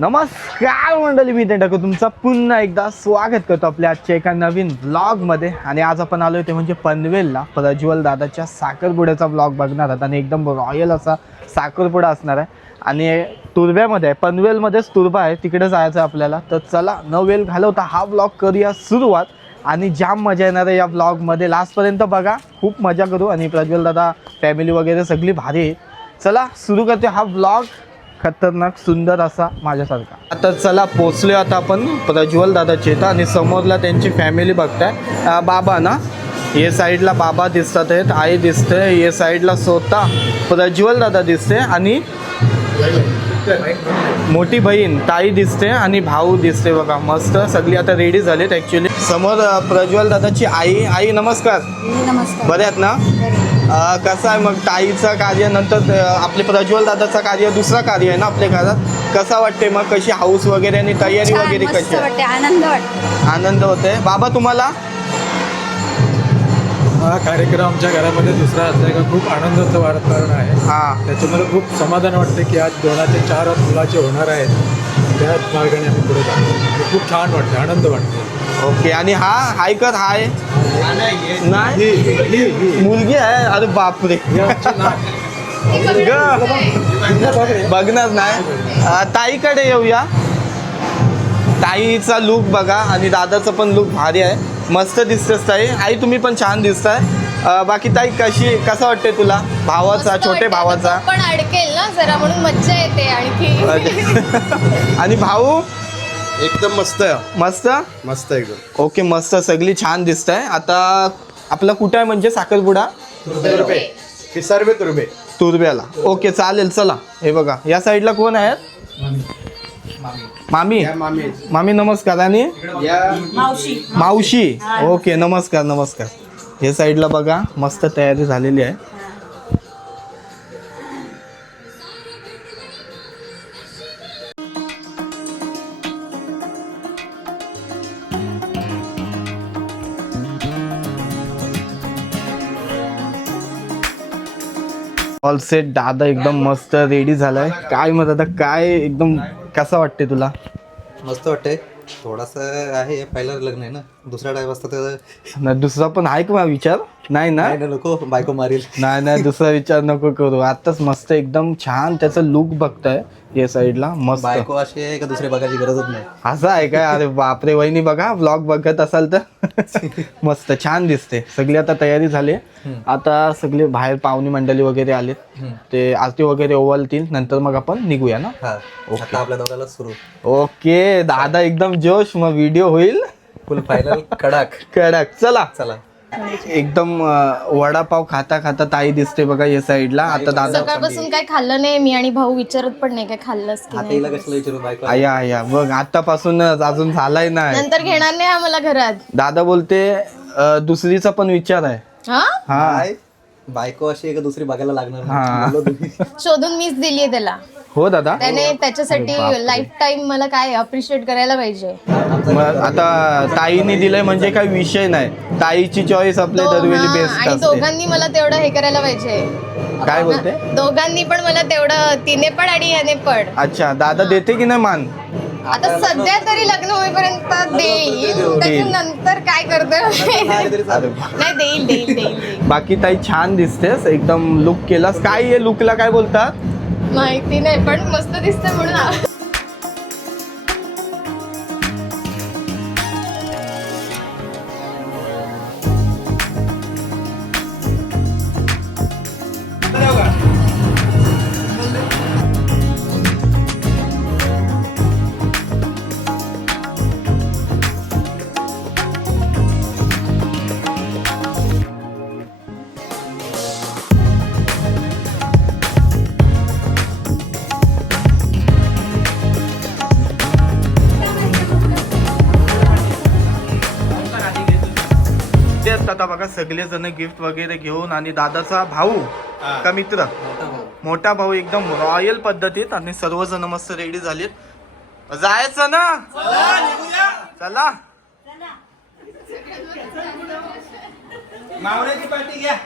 नमस्कार मंडळी, मी टाकू तुमचा पुन्हा एकदा स्वागत करतो आपल्या आजच्या एका नवीन व्लॉगमध्ये. आणि आज आपण आलो ते म्हणजे पनवेलला प्रज्वल दादाच्या साखरपुड्याचा व्लॉग बघणार आहात. आणि एकदम रॉयल असा साखरपुडा असणार आहे. आणि तुर्ब्यामध्ये आहे, पनवेलमध्येच तुर्बा आहे, तिकडे जायचं आहे आपल्याला. तर चला न वेळ घालवता हा व्लॉग करूया सुरुवात. आणि जाम मजा येणार आहे या व्लॉगमध्ये, लास्टपर्यंत बघा, खूप मजा करू. आणि प्रज्वल दादा फॅमिली वगैरे सगळी भारी आहे. चला सुरू करते हा व्लॉग, खतरनाक सुंदर असा माझ्यासारखा. आता चला पोचलो आता आपण प्रज्वल दादाचे इथं. आणि समोरला त्यांची फॅमिली बघताय. बाबा ना, हे साईडला बाबा दिसतात आहेत, आई दिसते, हे साईडला स्वतः प्रज्वल दादा दिसते, आणि मोठी बहीण ताई दिसते, आणि भाऊ दिसते. बघा मस्त सगळी आता रेडी झालेत. ॲक्च्युली समोर प्रज्वल दादाची आई. नमस्कार. नमस्कार. बरे आहेत ना? कसं आहे मग ताईचं कार्य, नंतर आपले प्रज्वल दादाचं कार्य, दुसरं कार्य आहे ना आपल्या घरात. कसा वाटते मग, कशी हाऊस वगैरे आणि तयारी वगैरे कशी वाटते? आनंद वाटतो. आनंद होते. बाबा तुम्हाला? हा कार्यक्रम आमच्या घरामध्ये दुसरा असल्याने खूप आनंदाचं वातावरण आहे. हां, त्याच्यामुळे खूप समाधान वाटते की आज 2 ते 4 मुलाचे होणार आहेत. त्याच मार्गाने आम्ही पुढे जातो. खूप छान वाटते, आनंद वाटते. ओके. आणि हाय कर हाय नाही, मुलगी आहे. अरे बापरे, बघणार नाही. ताईकडे येऊया. ताईचा लुक बघा, आणि दादाचं पण लुक भारी आहे, मस्त दिसतेस ताई. आई तुम्ही पण छान दिसताय. बाकी ताई कसं वाटते तुला भावाचा, छोटे भावाचा? पण अडकेल ना जरा, म्हणून मज्जा येते आणखी. आणि भाऊ एकदम मस्त आहे. मस्त मस्त एकदम. ओके, मस्त सगळी छान दिसत आहे. आता आपला कुठं आहे म्हणजे साखरपुडा? पिसारबे तुर्बे. तुर्ब्याला. ओके चालेल, चला. हे बघा या साईडला कोण आहेत? मामी. मामी नमस्कार. आणि मावशी. ओके नमस्कार. हे साईडला बघा मस्त तयारी झालेली आहे. All set. दादा एकदम मस्त रेडी झालाय. काय मग दादा, काय एकदम कसं वाटते तुला? मस्त वाटतंय. थोडासा आहे, पहिला लग्न आहे ना, दुसरा टाईप असतं तर नाही, दुसरा पण आहे का विचार? नाही ना, नको, बायको मारील. नाही दुसरा विचार नको करू. आताच मस्त एकदम छान त्याचं लुक बघताय या साईडला. मस्त. बायको अशी आहे का दुसरी बघायची गरजच नाही. असं आहे काय? अरे बापरे, वहिनी बघा व्लॉग बघत असाल तर. मस्त छान दिसते. सगळी आता तयारी झाली. आता सगळे बाहेर पाहुणी मंडळी वगैरे आलेत, ते आरती वगैरे ओवाळतील, नंतर मग आपण निघूया ना. हा, आता आपल्या दोघाला सुरू. ओके दादा एकदम जोश. मग व्हिडिओ होईल फुल फायनल कडक. चला. चला. एकदम वडापाव खाता खाता ताई दिसते बघा या साईडला. आता दादा सकाळपासून काय खाल्लं नाही मी, आणि भाऊ विचारत पण नाही काय खाल्लंस की आता नाही. हिला कशाला विचारू बायको? आया बघ, आतापासूनच अजून झालाय नाही. नंतर घेणार नाही आम्हाला घरात. दादा बोलते दुसरीचा पण विचार आहे. हा, काय? बायको अशी आहे का दुसरी बघायला लागणार हा. नाही. बोललो तुम्ही. शोधून मीच दिलीये त्याला. हो दादा. त्याने त्याच्यासाठी लाईफ टाईम मला काय अप्रिशिएट करायला पाहिजे. मग आता ताईने दिलंय म्हणजे काही विषय नाही. ताईची चॉईस आपल्या दरवेळी हा, बेस्ट आणि असते. दोघांनी मला तेवढं हे करायला पाहिजे. काय बोलते? दोघांनी पण मला तेवढं, तिने पण आणि याने पण. अच्छा, दादा देते की नाही मान? आता सध्या तरी लग्न होईपर्यंत देईल, त्याच्यानंतर काय करतोय नाही, देईल. बाकी ताई छान दिसतेस, एकदम लुक केलास. काय हे लुकला काय बोलतात माहिती नाही, पण मस्त दिसते म्हणून. आता बघा सगळेजण गिफ्ट वगैरे घेऊन, आणि दादाचा भाऊ का मित्र, मोठा भाऊ एकदम रॉयल पद्धतीत, आणि सर्वजण मस्त रेडी झालेत. जायचं ना, चला. मावळ्याची पार्टी घ्या.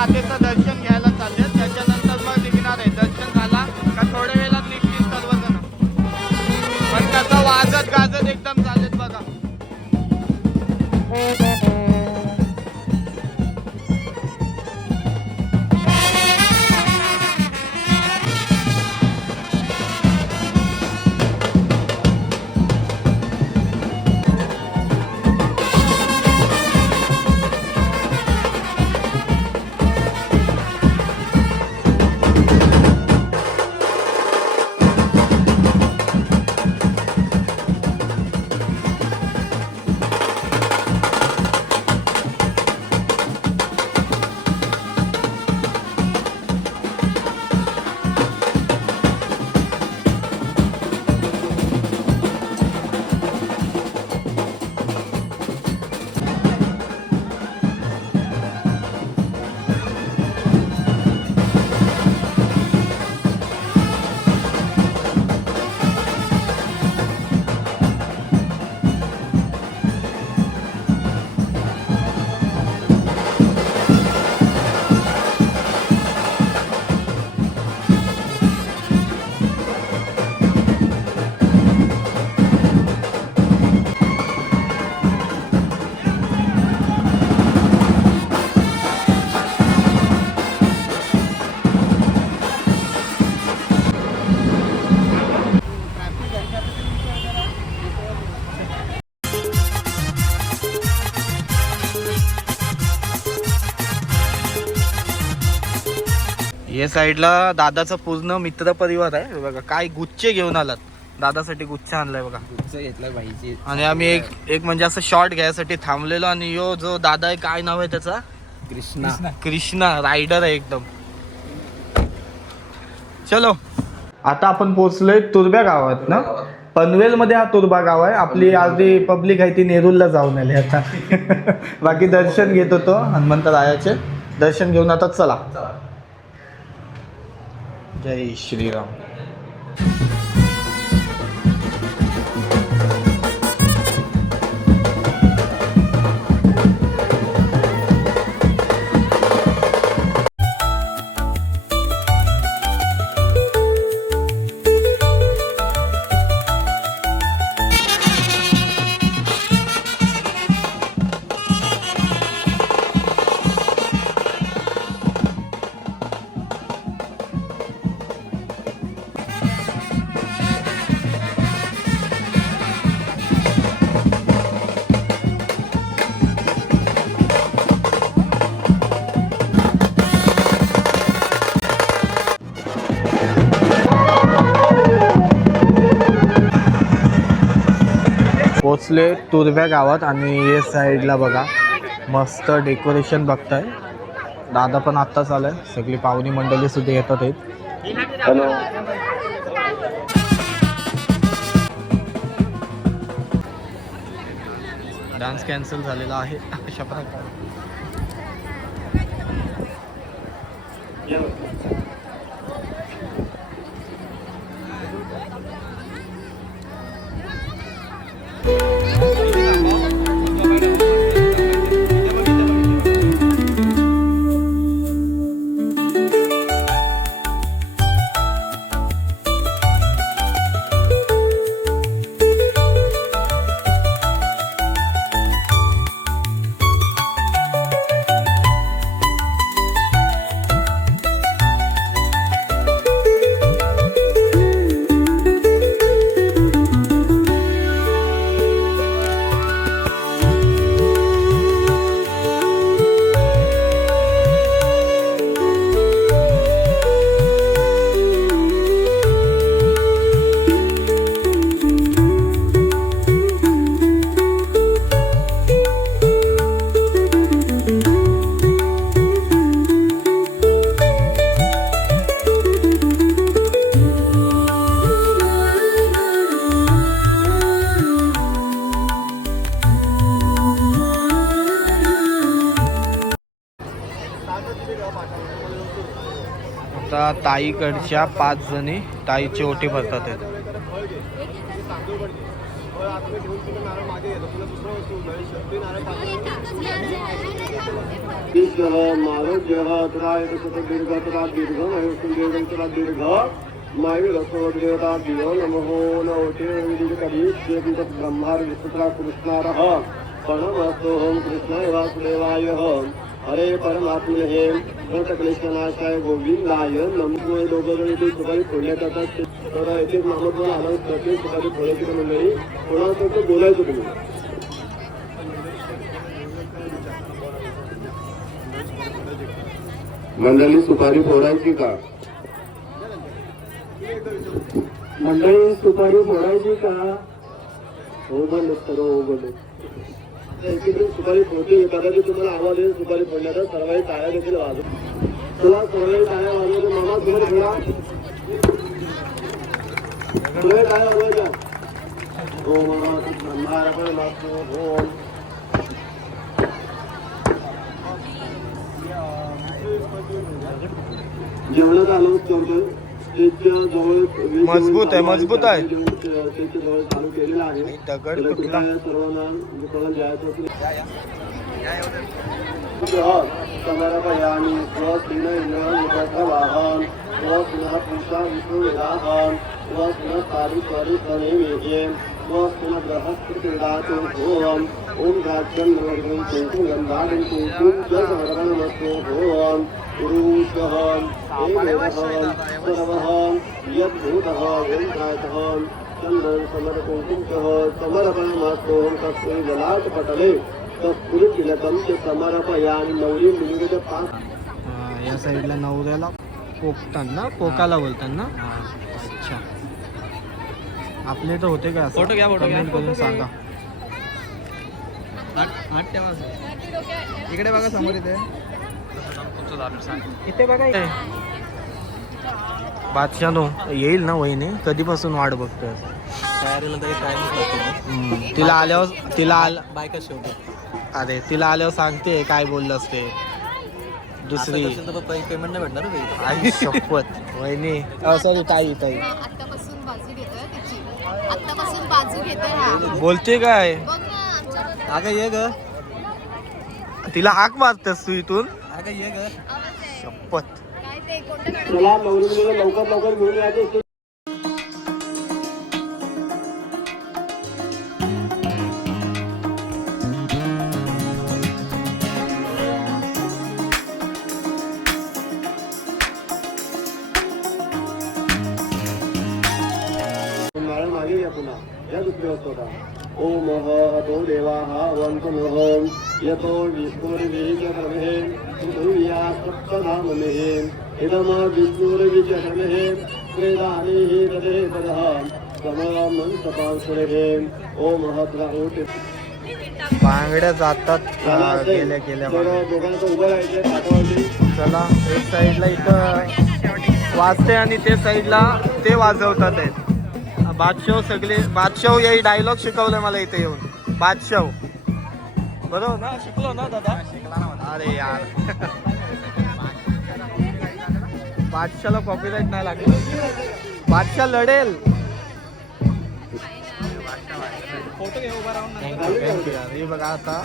मातेचं दर्शन घ्यायला चालले, त्याच्यानंतर मग निघणार आहे. दर्शन झाला का थोड्या वेळात निघतील सर्वजण. पण कसं वाजत गाजत एकदम चाललेत बघा. या साईडला दादाचा पूर्ण मित्र परिवार आहे. हे बघा काय गुच्छे घेऊन आलात. दादासाठी गुच्छ आणलाय बघा. घेतला पाहिजे. आणि आम्ही एक म्हणजे असं शॉर्ट घ्यायसाठी थांबलेलो. आणि यो जो दादा आहे, काय नाव आहे त्याचा? कृष्णा रायडर आहे एकदम. चलो आता आपण पोहोचलोय तुर्ब्या गावात ना. पनवेल मध्ये हा तुर्बा गाव आहे. आपली अर्धी पब्लिक आहे ती नेरूरला जाऊन आली आता. बाकी दर्शन घेत होतो हनुमंत रायाचे. दर्शन घेऊन आता चला. जय श्रीराम. पोचले तुर्ब्या गावात. आणि हे साईडला बघा मस्त डेकोरेशन बघताय. दादा पण आत्ताच आलाय. सगळी पाहुणी मंडळी सुद्धा येतात आहेत. हॅलो. डान्स कॅन्सल झालेला आहे अशा प्रकारे. आता ताईकडच्या 5 जणी ताईची ओटी भरतात आहेत. दीर्घः मारोग्यः तथा दीर्घ मायुरसोदेवता दियो नमो नोटे ब्रह्मा कृष्णारः प्रणमस्तोहं कृष्णाय वासुदेवाय हरे परमात्मने कृष्णनाशाय गोविंदाय नमो दोघं सुपारी फोडण्यात येतात तर एक एक नामत्व आलं प्रत्येक सुपारी फोडायची मंडळी कोणाचं बोलायचं तुम्ही मंडळी सुपारी फोडायची का मंडळी सुपारी फोडायची का हो बोलले सर्व हो बोलले एकीकडे सुपारी फोडली कदाचित तुम्हाला आवाज येईल सुपारी फोडण्याचा सर्वांनी टाळ्या देखील वाजव तुला सर्वांनी टाळ्या वाजवतो मामा सुपारी फोडा तुला टाळ्या वाजवायच्या हो मामा ब्रह्मार्पण मास्तु ओम जेवणात आलो करतोय स्टेजच्या जवळ मजबूत आहे, मजबूत आहे. स्टेजच्या जवळ चालू केलेला आहे दगड तर कुठला कृपया सर्वांना दुकानात जायचं असेल समर्पयामि स्वस्तिन इंद्रवाहन स्वस्तिनः पूषा विष्णुवेदाहन स्वस्तिनः पारिस्वरिसनेवेद्ये स्वस्तिनः बृहस्पतिर्दातु भुवम् ॐ गात्रं नवग्रहं कुङ्कुम गन्धानं कुङ्कुम च समर्पणमस्तु भुवम् पुरुषः एवेदः सर्वः यद्भूतः ओङ्कारः चन्दन समर्पकुङ्कुमः समर्पणमस्तु तस्मै जलाटपटले तत्पुरुषिलकं च समर्पयामि नवरी मुनिवेद पाच या साईडला नवऱ्याला पोकतात ना, पोकाला बोलतात ना. अच्छा, आपले तर होते का फोटो घ्या, फोटो करून सांगा. इकडे बघा समोर इथे इथे बघा बादशानो येईल ना वहिनी, कधीपासून वाट बघतोय. तिला बायका शेवटी अरे तिला आल्यावर सांगते काय बोललंस ते. दुसरी पेमेंट नाही भेटणार रे. आई शपथ वहिनी सॉरी ताई आत्तापासून बाजू घेतोय तिची आत्तापासून बाजू घेतोय हा बोलते काय. बघ ना आमच्या अगं ये ग, तिला हाक मारतेस तू इथून. अगं ये ग. शपथ. काय ते कोणतं गाणं चला नवरी मुलीला लवकर लवकर घेऊन यायचं. मागे या पुन्हा या दुसऱ्या होता ओम हतो देवाः वन्तमोहं यतो विष्णुर्वीर्यप्रभे पृथिव्या सप्तधामनेः इदम विष्णुर्विचरणेः प्रेदानेः तदे तदः सममं सपावसुरेः ओम हत्राउते बांगड्या जातात गेल्या दोघांचं उभं राहायचं पाठवली. चला एक साईडला इथं वाजते आणि ते साईडला ते वाजवतात आहेत. बादशाह सगळे बादशाह याही डायलॉग शिकवलं मला इथे येऊन. बादशाह बरोबर ना, शिकलो ना दादा. अरे यार बादशाहला कॉपीराईट नाही लागलं. बादशाह लढेल. फोटो घे उभा राहून. थँक्यू यार. हे बघा आता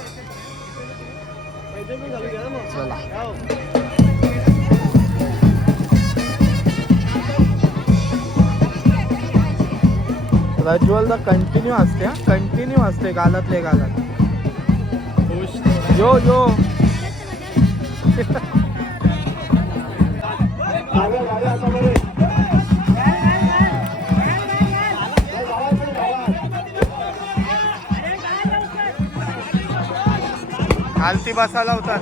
चला प्रज्वल दा कंटिन्यू असते गालातले गालात. यो खालती बसायला होतात.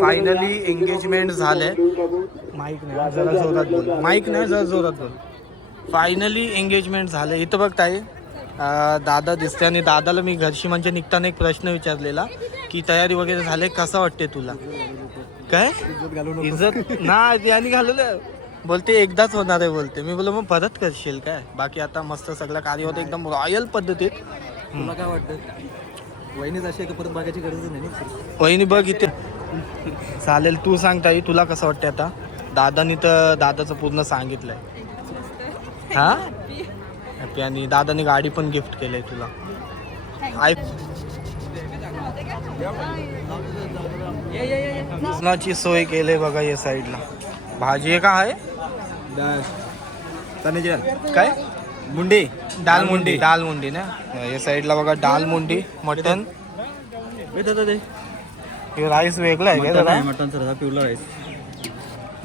फायनली एंगेजमेंट झालंय. माईक नाही जरा जोरात बोल. फायनली एंगेजमेंट झालंय. इथं बघ ताई दादा दिसते आणि दादाला मी घरशी म्हणजे निघताना एक प्रश्न विचारलेला की तयारी वगैरे झाले, कसं वाटते तुला? काय इज्जत नाही यांनी घालवलं, बोलते एकदाच होणार आहे बोलते. मी बोललो मग परत करशील काय? बाकी आता मस्त सगळं कार्य होतं एकदम रॉयल पद्धतीत. तुला काय वाटतं? वहिनीच अशी आहे की परत बघायची गरज नाही ना. वहिनी बघ इथे. चालेल, तू सांग ताई, तुला कसं वाटतं आता? दादानी तर दादाचं पूर्ण सांगितलंय. हा हॅपी. आणि दादानी गाडी पण गिफ्ट केलंय तुला. आयफोनची सोय केली बघा या साईडला. भाजी आहे का आहे काय? मुंडी दाल मुंडी. दाल मुंडी ना या साईडला बघा. दाल मुंडी, मटन. हे राईस वेगळा आहे का? मटनचा पिवला राईस.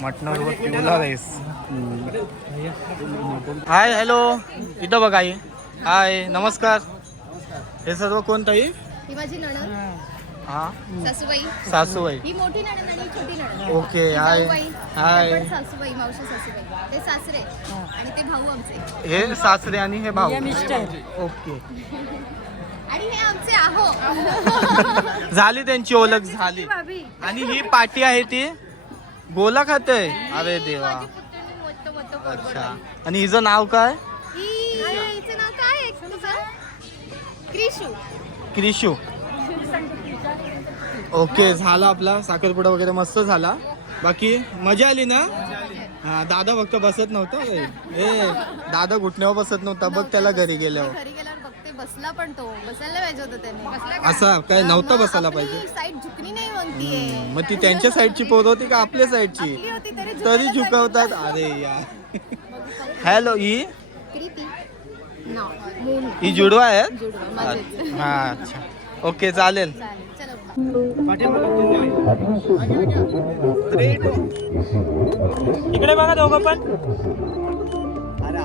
मटणाबरोबर पिवला राईस. हाय हॅलो, इथं बघा आई. हाय नमस्कार. हे सर्व कोण ताई? ही माझी नणंद हा सासूबाई. सासूबाई. ही मोठी नणंद आणि ही छोटी नणंद. ओके. ही हाय जाऊबाई. हाय. ही पण सासूबाई, मावशी सासूबाई. ते सासरे आणि ते भाऊ आमचे. हे सासरे आणि हे भाऊ. ओके. आणि हे आमचे आहो. झाली त्यांची ओळख झाली. भाभी. आणि ही पाटी आहे ती गोला खाते. अरे देवा. माझी पुतणी मोठं मोठं बडबड अच्छा. आहे. आणि हिचं नाव काय? हिचं नाव काय आहे तुझं? क्रिशू. क्रिशू. ओके, झाला आपला साखरपुडा वगैरे मस्त झाला. बाकी मजा आली ना? हा. दादा फक्त बसत नव्हता रे. ए दादा घुटण्यावर बसत नव्हता बघ त्याला घरी गेल्यावर. घरी गेल्यावर बघते बसला, पण तो बसायला पाहिजे होता त्याने. असा काय नव्हता बसायला पाहिजे. साईड झुकणी नाही म्हणतीये. मग ती त्यांच्या साईडची पोर होती का आपल्या साईडची? आपली होती तरी तरी झुकायला झुकवतात. अरे यार. हॅलो, ही प्रीती. नाव मोनू. ही जुडवा आहे. जुडवा माझेच. हा अच्छा. ओके चालेल. चालेल चलो. इकडे बघा दोघं पण. अरे